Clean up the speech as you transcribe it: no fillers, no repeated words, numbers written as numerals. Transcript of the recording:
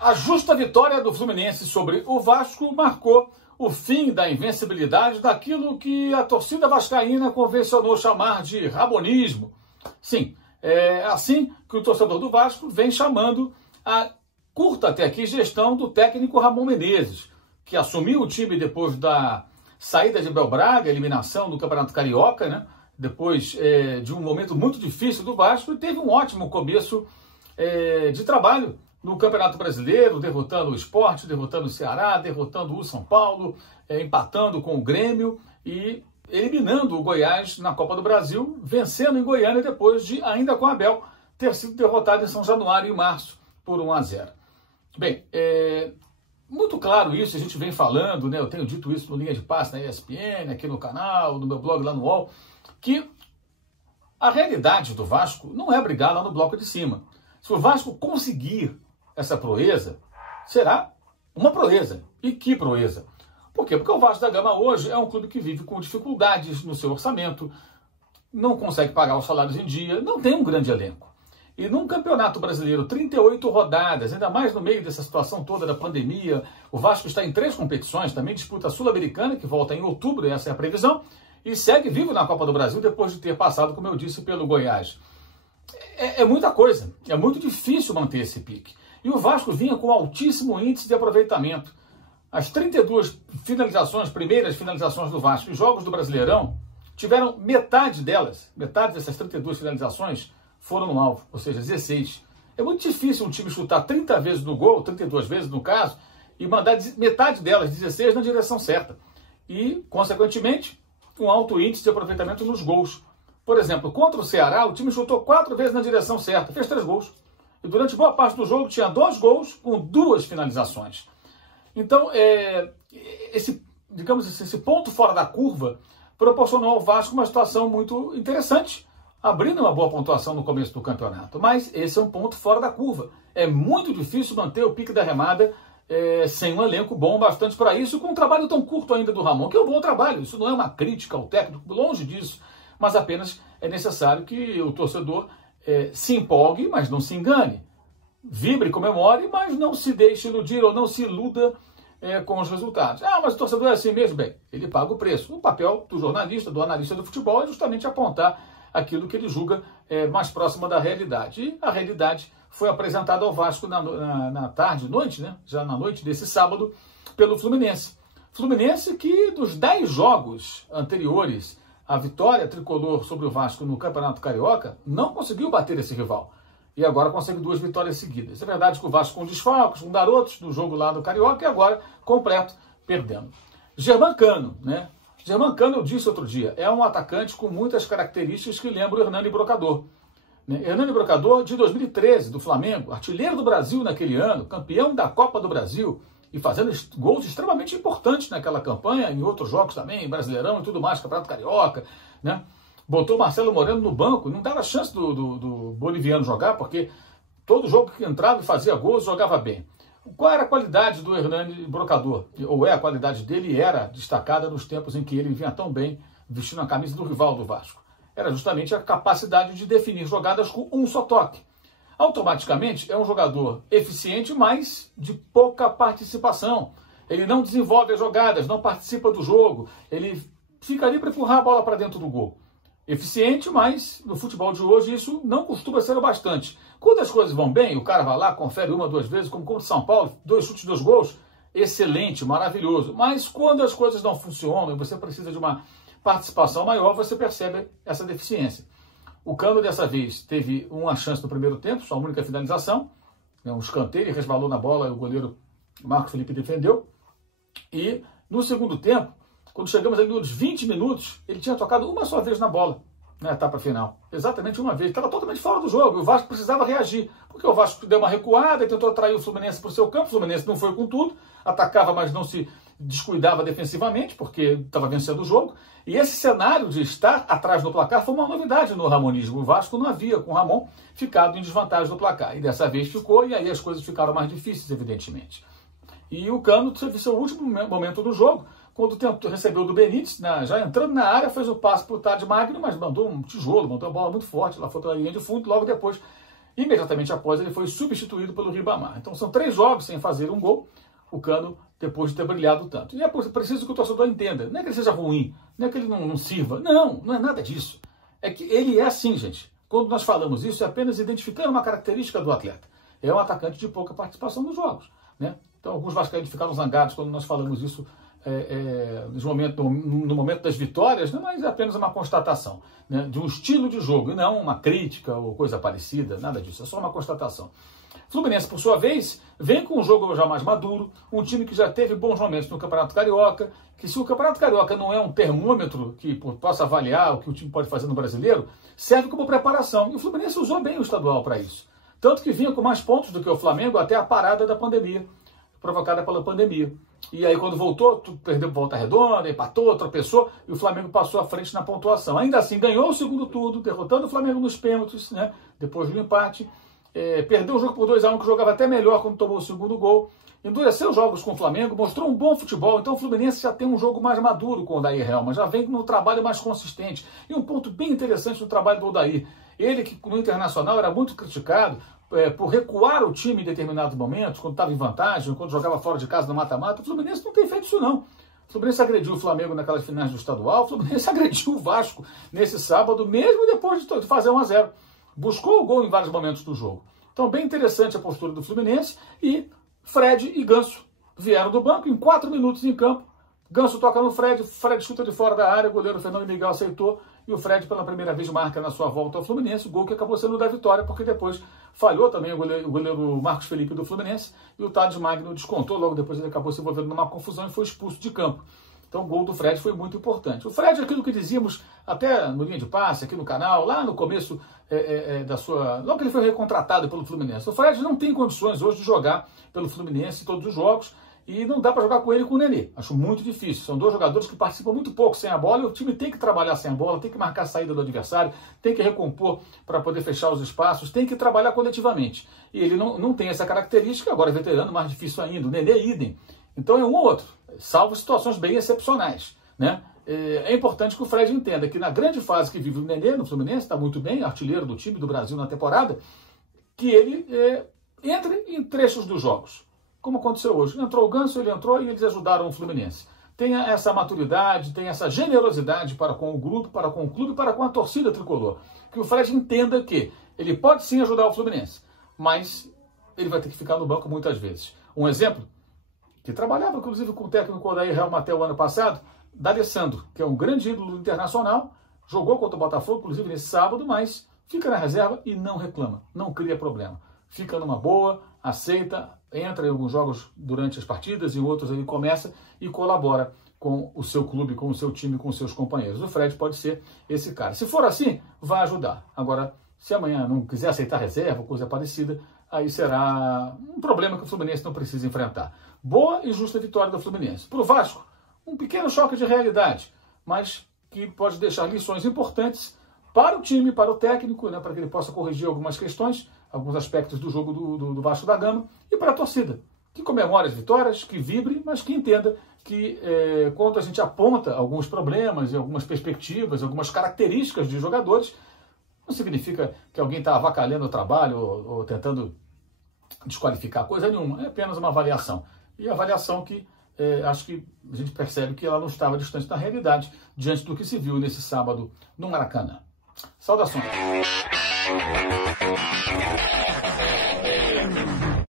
A justa vitória do Fluminense sobre o Vasco marcou o fim da invencibilidade daquilo que a torcida vascaína convencionou chamar de rabonismo. Sim, é assim que o torcedor do Vasco vem chamando a curta até aqui gestão do técnico Ramon Menezes, que assumiu o time depois da saída de Abel Braga, eliminação do Campeonato Carioca, né? Depois de um momento muito difícil do Vasco, e teve um ótimo começo de trabalho no Campeonato Brasileiro, derrotando o Sport, derrotando o Ceará, derrotando o São Paulo, empatando com o Grêmio e eliminando o Goiás na Copa do Brasil, vencendo em Goiânia depois de, ainda com Abel, ter sido derrotado em São Januário e março por 1-0. Bem, muito claro isso, a gente vem falando, né? Eu tenho dito isso no Linha de Passe na ESPN, aqui no canal, no meu blog lá no UOL, que a realidade do Vasco não é brigar lá no bloco de cima. Se o Vasco conseguir essa proeza, será uma proeza. E que proeza? Por quê? Porque o Vasco da Gama hoje é um clube que vive com dificuldades no seu orçamento, não consegue pagar os salários em dia, não tem um grande elenco. E num campeonato brasileiro, 38 rodadas, ainda mais no meio dessa situação toda da pandemia, o Vasco está em 3 competições, também disputa a Sul-Americana, que volta em outubro, essa é a previsão, e segue vivo na Copa do Brasil depois de ter passado, como eu disse, pelo Goiás. É muita coisa, é muito difícil manter esse pique. E o Vasco vinha com altíssimo índice de aproveitamento. As 32 finalizações, primeiras finalizações do Vasco, os jogos do Brasileirão, tiveram metade delas, metade dessas 32 finalizações foram no alvo, ou seja, 16. É muito difícil um time chutar 30 vezes no gol, 32 vezes no caso, e mandar metade delas, 16, na direção certa. E, consequentemente, um alto índice de aproveitamento nos gols. Por exemplo, contra o Ceará, o time chutou 4 vezes na direção certa, fez 3 gols. E durante boa parte do jogo tinha 2 gols com 2 finalizações. Então, esse ponto fora da curva proporcionou ao Vasco uma situação muito interessante, abrindo uma boa pontuação no começo do campeonato. Mas esse é um ponto fora da curva. É muito difícil manter o pique da remada sem um elenco bom bastante para isso, com um trabalho tão curto ainda do Ramon, que é um bom trabalho. Isso não é uma crítica ao técnico, longe disso. Mas apenas é necessário que o torcedor se empolgue, mas não se engane. Vibre, comemore, mas não se deixe iludir ou não se iluda com os resultados. Ah, mas o torcedor é assim mesmo? Bem, ele paga o preço. O papel do jornalista, do analista do futebol, é justamente apontar aquilo que ele julga mais próximo da realidade. E a realidade foi apresentada ao Vasco na tarde, noite, né? Já na noite desse sábado, pelo Fluminense. Fluminense que dos 10 jogos anteriores à vitória tricolor sobre o Vasco no Campeonato Carioca, não conseguiu bater esse rival. E agora consegue 2 vitórias seguidas. É verdade que o Vasco com desfalques, com garotos no jogo lá do Carioca, e agora completo, perdendo. Germancano, né? Germancano, eu disse outro dia, é um atacante com muitas características que lembra o Hernani Brocador. Hernani Brocador, de 2013, do Flamengo, artilheiro do Brasil naquele ano, campeão da Copa do Brasil, e fazendo gols extremamente importantes naquela campanha, em outros jogos também, Brasileirão e tudo mais, Campeonato Carioca, né? Botou Marcelo Moreno no banco, não dava chance do boliviano jogar, porque todo jogo que entrava e fazia gols, jogava bem. Qual era a qualidade do Hernani Brocador? Ou a qualidade dele era destacada nos tempos em que ele vinha tão bem vestindo a camisa do rival do Vasco. Era justamente a capacidade de definir jogadas com um só toque. Automaticamente é um jogador eficiente, mas de pouca participação. Ele não desenvolve as jogadas, não participa do jogo, ele fica ali para empurrar a bola para dentro do gol. Eficiente, mas no futebol de hoje isso não costuma ser o bastante. Quando as coisas vão bem, o cara vai lá, confere 1 ou 2 vezes, como contra o São Paulo, 2 chutes, 2 gols, excelente, maravilhoso. Mas quando as coisas não funcionam e você precisa de uma participação maior, você percebe essa deficiência. O Cano, dessa vez, teve uma chance no primeiro tempo, sua única finalização, um escanteio, ele resvalou na bola e o goleiro Marco Felipe defendeu. E no segundo tempo, quando chegamos ali nos 20 minutos, ele tinha tocado uma só vez na bola, na etapa final. Exatamente uma vez. Estava totalmente fora do jogo. E o Vasco precisava reagir. Porque o Vasco deu uma recuada e tentou atrair o Fluminense para o seu campo. O Fluminense não foi com tudo. Atacava, mas não se descuidava defensivamente, porque estava vencendo o jogo. E esse cenário de estar atrás do placar foi uma novidade no ramonismo. O Vasco não havia, com o Ramon, ficado em desvantagem no placar. E dessa vez ficou, e aí as coisas ficaram mais difíceis, evidentemente. E o Cano teve seu último momento do jogo, quando recebeu do Benítez, já entrando na área, fez o passe para o Thad Magno, mas mandou um tijolo, mandou uma bola muito forte, lá foi para a linha de fundo, logo depois, imediatamente após, ele foi substituído pelo Ribamar. Então são 3 jogos sem fazer um gol, o Cano, depois de ter brilhado tanto. E é preciso que o torcedor entenda, não é que ele seja ruim, não é que ele não sirva, não é nada disso. É que ele é assim, gente. Quando nós falamos isso, é apenas identificando uma característica do atleta. É um atacante de pouca participação nos jogos, né? Então alguns vascaínos ficaram zangados quando nós falamos isso no momento das vitórias, né? Mas é apenas uma constatação, né? De um estilo de jogo, e não uma crítica ou coisa parecida, nada disso, é só uma constatação. Fluminense, por sua vez, vem com um jogo já mais maduro, um time que já teve bons momentos no Campeonato Carioca, que se o Campeonato Carioca não é um termômetro que possa avaliar o que o time pode fazer no Brasileiro, serve como preparação. E o Fluminense usou bem o estadual para isso. Tanto que vinha com mais pontos do que o Flamengo até a parada da pandemia, provocada pela pandemia. E aí quando voltou, perdeu Volta Redonda, empatou, tropeçou, e o Flamengo passou à frente na pontuação. Ainda assim, ganhou o segundo turno, derrotando o Flamengo nos pênaltis, né? Depois do empate. Perdeu o jogo por 2-1, que jogava até melhor quando tomou o segundo gol. Endureceu os jogos com o Flamengo, mostrou um bom futebol. Então o Fluminense já tem um jogo mais maduro com o Odair Helma, já vem no trabalho mais consistente. E um ponto bem interessante no trabalho do Odair. Ele, que no Internacional era muito criticado por recuar o time em determinados momentos, quando estava em vantagem, quando jogava fora de casa no mata-mata. O Fluminense não tem feito isso, não. O Fluminense agrediu o Flamengo naquelas finais do estadual, o Fluminense agrediu o Vasco nesse sábado, mesmo depois de fazer 1-0. Buscou o gol em vários momentos do jogo. Então, bem interessante a postura do Fluminense. E Fred e Ganso vieram do banco em 4 minutos em campo. Ganso toca no Fred chuta de fora da área, o goleiro Fernando Miguel aceitou, e o Fred pela primeira vez marca na sua volta ao Fluminense, o gol que acabou sendo da vitória, porque depois falhou também o goleiro Marcos Felipe do Fluminense, e o Thad Magno descontou, logo depois ele acabou se envolvendo numa confusão e foi expulso de campo. Então o gol do Fred foi muito importante. O Fred é aquilo que dizíamos até no Linha de Passe, aqui no canal, lá no começo logo que ele foi recontratado pelo Fluminense. O Fred não tem condições hoje de jogar pelo Fluminense todos os jogos, e não dá para jogar com ele e com o Nenê. Acho muito difícil. São 2 jogadores que participam muito pouco sem a bola, e o time tem que trabalhar sem a bola, tem que marcar a saída do adversário, tem que recompor para poder fechar os espaços, tem que trabalhar coletivamente. E ele não tem essa característica, agora é veterano, mais difícil ainda. O Nenê idem. Então é um ou outro, salvo situações bem excepcionais, né? É importante que o Fred entenda que na grande fase que vive o Nenê no Fluminense, está muito bem, artilheiro do time do Brasil na temporada, que ele entre em trechos dos jogos. Como aconteceu hoje. Entrou o Ganso, ele entrou e eles ajudaram o Fluminense. Tenha essa maturidade, tenha essa generosidade para com o grupo, para com o clube, para com a torcida tricolor. Que o Fred entenda que ele pode sim ajudar o Fluminense, mas ele vai ter que ficar no banco muitas vezes. Um exemplo, que trabalhava inclusive com o técnico Odair Helma até o ano passado, D'Alessandro, que é um grande ídolo internacional, jogou contra o Botafogo, inclusive nesse sábado, mas fica na reserva e não reclama, não cria problema. Fica numa boa, aceita, entra em alguns jogos durante as partidas, em outros ele começa e colabora com o seu clube, com o seu time, com os seus companheiros. O Fred pode ser esse cara. Se for assim, vai ajudar. Agora, se amanhã não quiser aceitar reserva, coisa parecida, aí será um problema que o Fluminense não precisa enfrentar. Boa e justa vitória do Fluminense. Para o Vasco, um pequeno choque de realidade, mas que pode deixar lições importantes para o time, para o técnico, né, para que ele possa corrigir algumas questões, alguns aspectos do jogo do Vasco da Gama, e para a torcida, que comemore as vitórias, que vibre, mas que entenda que quando a gente aponta alguns problemas, algumas perspectivas, algumas características de jogadores, não significa que alguém está avacalhando o trabalho ou tentando desqualificar coisa nenhuma, é apenas uma avaliação. E a avaliação que acho que a gente percebe que ela não estava distante da realidade diante do que se viu nesse sábado no Maracanã. Saudações!